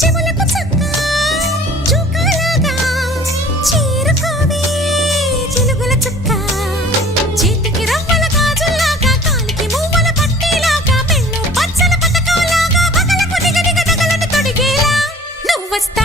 చెవులకు చక్క చుక్కలాగా చేరుకోవే చిలుగుల చుక్క చేతికి రవ్వల గాజుల్లాగా కాలికి మువ్వల పట్టీలాగా పెళ్ళు పచ్చల పతకంలాగా పగలకు దిగదిగ తగలను తొడిగేలా నువ్వు వస్తా